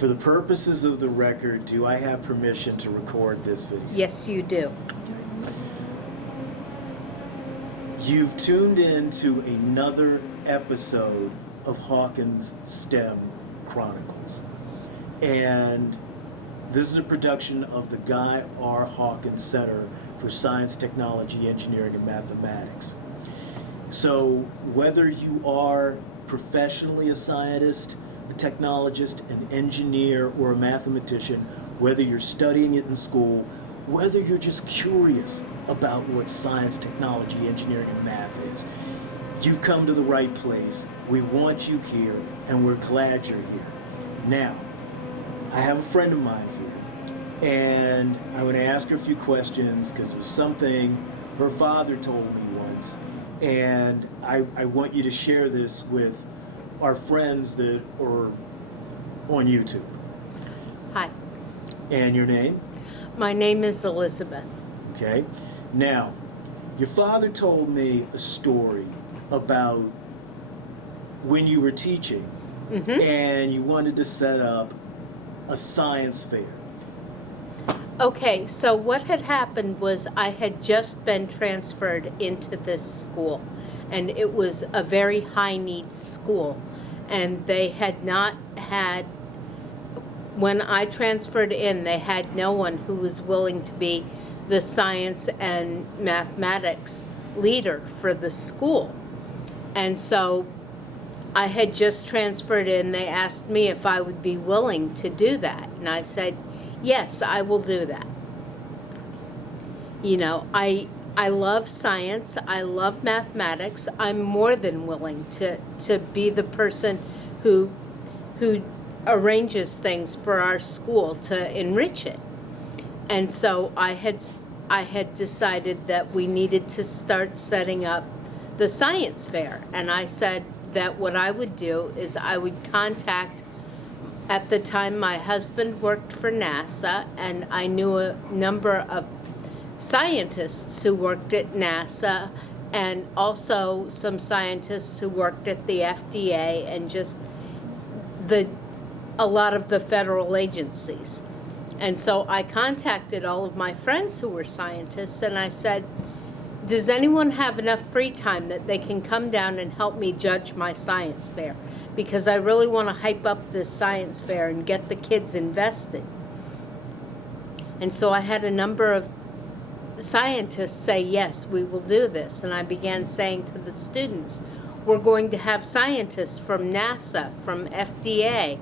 For the purposes of the record, do I have permission to record this video? Yes, you do. You've tuned in to another episode of Hawkins STEM Chronicles. And this is a production of the Guy R. Hawkins Center for Science, Technology, Engineering, and Mathematics. So whether you are professionally a scientist, a technologist, an engineer, or a mathematician, whether you're studying it in school, whether you're just curious about what science, technology, engineering, and math is, you've come to the right place. We want you here, and we're glad you're here. Now, I have a friend of mine here, and I want to ask her a few questions because it was something her father told me once, and I want you to share this with our friends that are on YouTube. Hi. And your name? My name is Elizabeth. Okay. Now, your father told me a story about when you were teaching and you wanted to set up a science fair. Okay, so what had happened was I had just been transferred into this school, and it was a very high needs school, and they had not had, when I transferred in, they had no one who was willing to be the science and mathematics leader for the school. And so I had just transferred in. They asked me if I would be willing to do that. And I said, yes, I will do that. You know, I love science. I love mathematics. I'm more than willing to be the person who arranges things for our school to enrich it. And so I had decided that we needed to start setting up the science fair. And I said that what I would do is I would contact, at the time my husband worked for NASA, and I knew a number of scientists who worked at NASA and also some scientists who worked at the FDA and just a lot of the federal agencies. And so I contacted all of my friends who were scientists, and I said, does anyone have enough free time that they can come down and help me judge my science fair? Because I really want to hype up this science fair and get the kids invested. And so I had a number of scientists say, yes, we will do this. And I began saying to the students, we're going to have scientists from NASA, from FDA,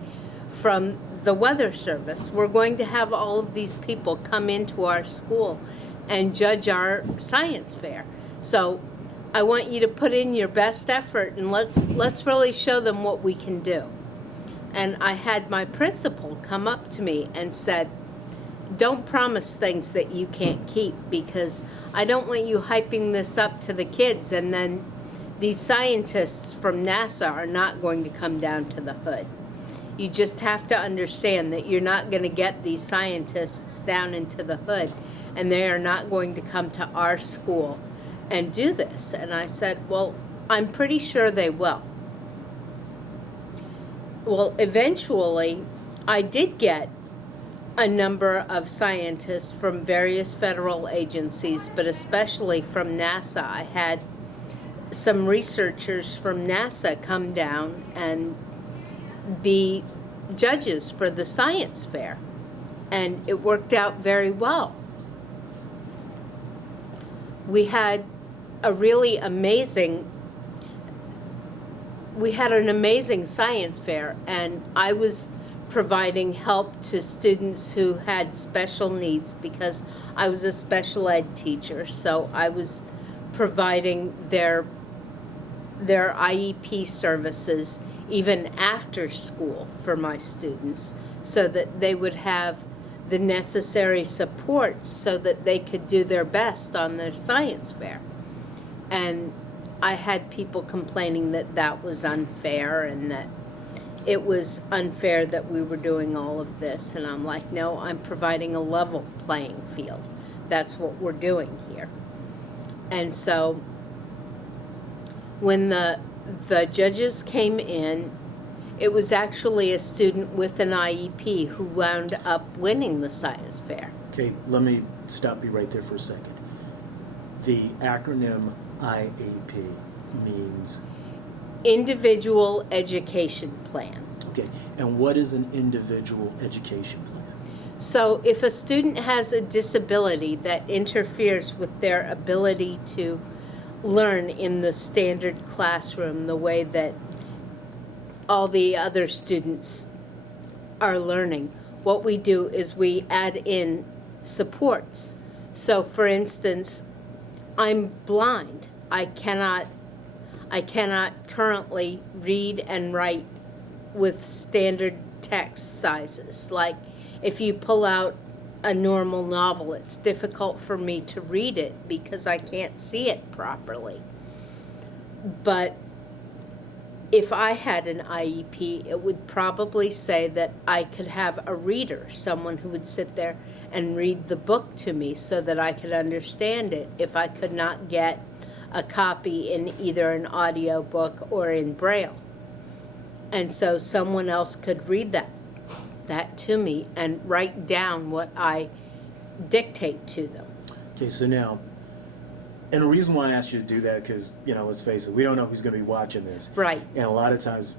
from the Weather Service. We're going to have all of these people come into our school and judge our science fair. So I want you to put in your best effort, and let's really show them what we can do. And I had my principal come up to me and said, don't promise things that you can't keep, because I don't want you hyping this up to the kids and then these scientists from NASA are not going to come down to the hood. You just have to understand that you're not going to get these scientists down into the hood, and they are not going to come to our school and do this. And I said, well, I'm pretty sure they will. Well, eventually, I did get a number of scientists from various federal agencies, but especially from NASA. I had some researchers from NASA come down and be judges for the science fair, and it worked out very well. We had an amazing science fair, and I was providing help to students who had special needs because I was a special ed teacher, so I was providing their IEP services even after school for my students, so that they would have the necessary supports so that they could do their best on their science fair. And I had people complaining that that was unfair and that it was unfair that we were doing all of this. And I'm like, no, I'm providing a level playing field. That's what we're doing here. And so when the judges came in, It was actually a student with an IEP who wound up winning the science fair. Okay, let me stop you right there for a second. The acronym IAP means, Individual Education Plan. okay, and what is an individual education plan? So if a student has a disability that interferes with their ability to learn in the standard classroom the way that all the other students are learning, what we do is we add in supports. So for instance, I'm blind. I cannot currently read and write with standard text sizes. Like if you pull out a normal novel, it's difficult for me to read it because I can't see it properly. But if I had an IEP, it would probably say that I could have a reader, someone who would sit there and read the book to me so that I could understand it if I could not get a copy in either an audio book or in Braille. And so someone else could read that to me and write down what I dictate to them. Okay, so now, and the reason why I asked you to do that, because, let's face it, we don't know who's going to be watching this. Right. And a lot of times,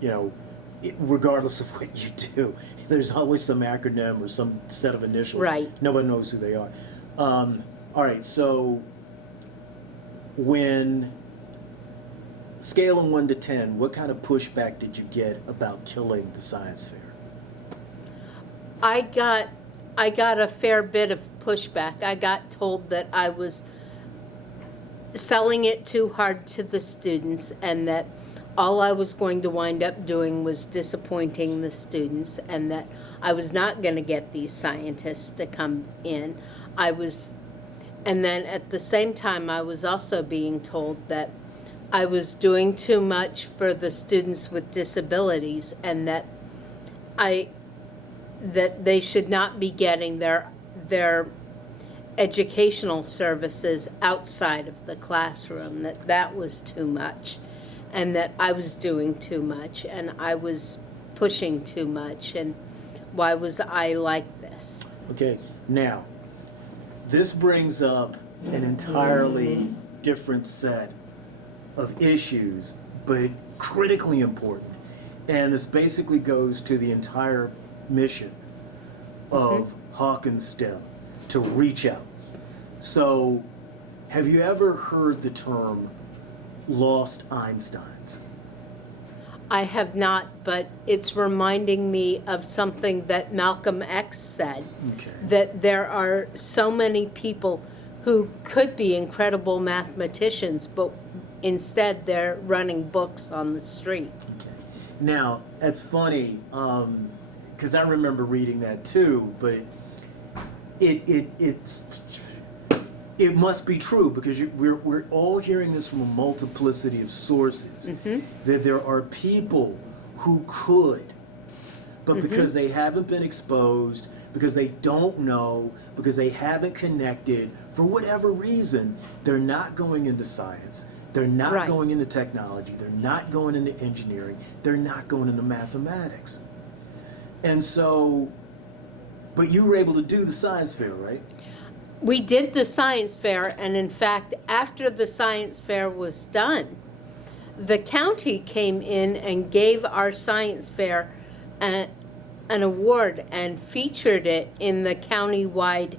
regardless of what you do, there's always some acronym or some set of initials. Right. Nobody knows who they are. All right, so when, scale of 1 to 10, what kind of pushback did you get about killing the science fair? I got a fair bit of pushback. I got told that I was selling it too hard to the students and that all I was going to wind up doing was disappointing the students and that I was not going to get these scientists to come in. And then at the same time, I was also being told that I was doing too much for the students with disabilities and that they should not be getting their educational services outside of the classroom, that was too much, and that I was doing too much, and I was pushing too much, and why was I like this? Okay, now, this brings up an entirely different set of issues, but critically important. And this basically goes to the entire mission of Hawkins STEM, to reach out. So, have you ever heard the term lost Einsteins? I have not, but it's reminding me of something that Malcolm X said, Okay. that there are so many people who could be incredible mathematicians, but instead they're running books on the street. Okay. Now, that's funny, because I remember reading that too, but it must be true because we're all hearing this from a multiplicity of sources, that there are people who could, but because they haven't been exposed, because they don't know, because they haven't connected, for whatever reason, they're not going into science, they're not Right. going into technology, they're not going into engineering, they're not going into mathematics. And so, but you were able to do the science fair, right? We did the science fair, and in fact, after the science fair was done, the county came in and gave our science fair an award and featured it in the county-wide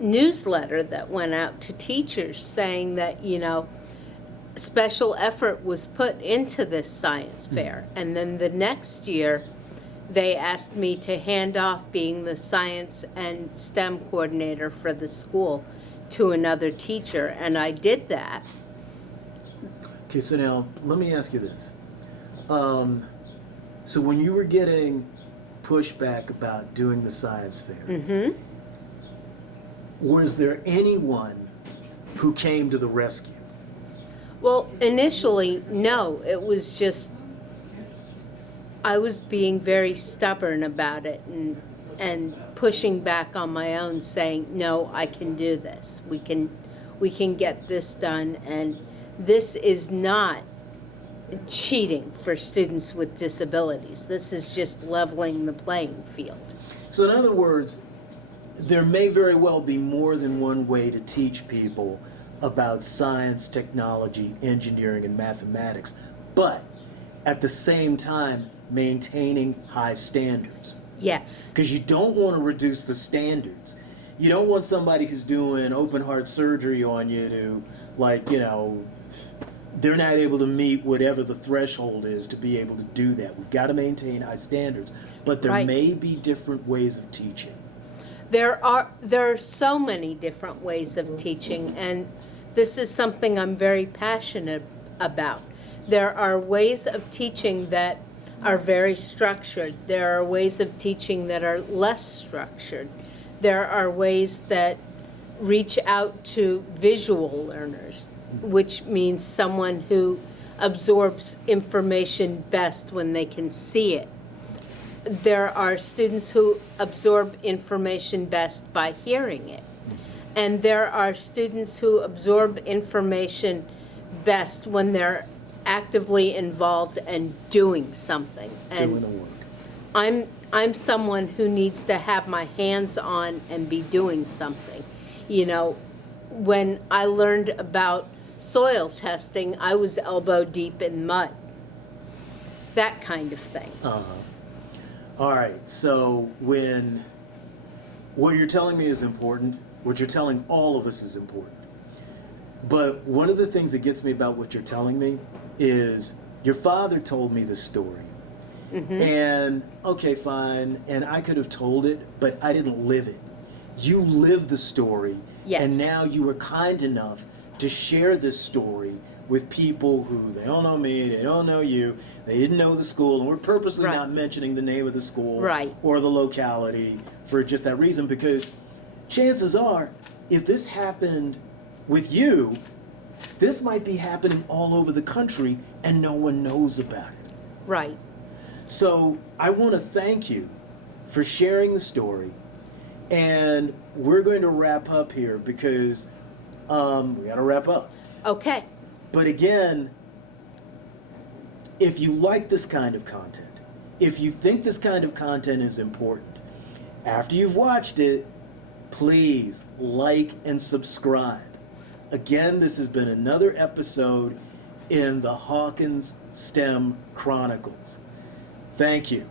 newsletter that went out to teachers saying that, special effort was put into this science fair. And then the next year, they asked me to hand off being the science and STEM coordinator for the school to another teacher, and I did that. Okay, so now let me ask you this. So when you were getting pushback about doing the science fair, was there anyone who came to the rescue? Well, initially, no. It was just I was being very stubborn about it and pushing back on my own, saying, no, I can do this. We can get this done, and this is not cheating for students with disabilities. This is just leveling the playing field. So in other words, there may very well be more than one way to teach people about science, technology, engineering, and mathematics, but at the same time, maintaining high standards. Yes. Because you don't want to reduce the standards. You don't want somebody who's doing open heart surgery on you to, like, you know, they're not able to meet whatever the threshold is to be able to do that. We've got to maintain high standards. But there Right. may be different ways of teaching. There are so many different ways of teaching, and this is something I'm very passionate about. There are ways of teaching that are very structured. There are ways of teaching that are less structured. There are ways that reach out to visual learners, which means someone who absorbs information best when they can see it. There are students who absorb information best by hearing it. And there are students who absorb information best when they're actively involved and doing something. And Doing the work. I'm someone who needs to have my hands on and be doing something. You know, when I learned about soil testing, I was elbow deep in mud. That kind of thing. All right, so when what you're telling me is important, what you're telling all of us is important. But one of the things that gets me about what you're telling me is your father told me the story. And okay, fine, and I could have told it, but I didn't live it. You lived the story, Yes. and now you were kind enough to share this story with people who, they don't know me, they don't know you, they didn't know the school, and we're purposely Right. not mentioning the name of the school Right. or the locality for just that reason, because chances are, if this happened with you, this might be happening all over the country and no one knows about it. Right. So I want to thank you for sharing the story, and we're going to wrap up here because we got to wrap up. Okay. But again, if you like this kind of content, if you think this kind of content is important, after you've watched it, please like and subscribe. Again, this has been another episode in the Hawkins STEM Chronicles. Thank you.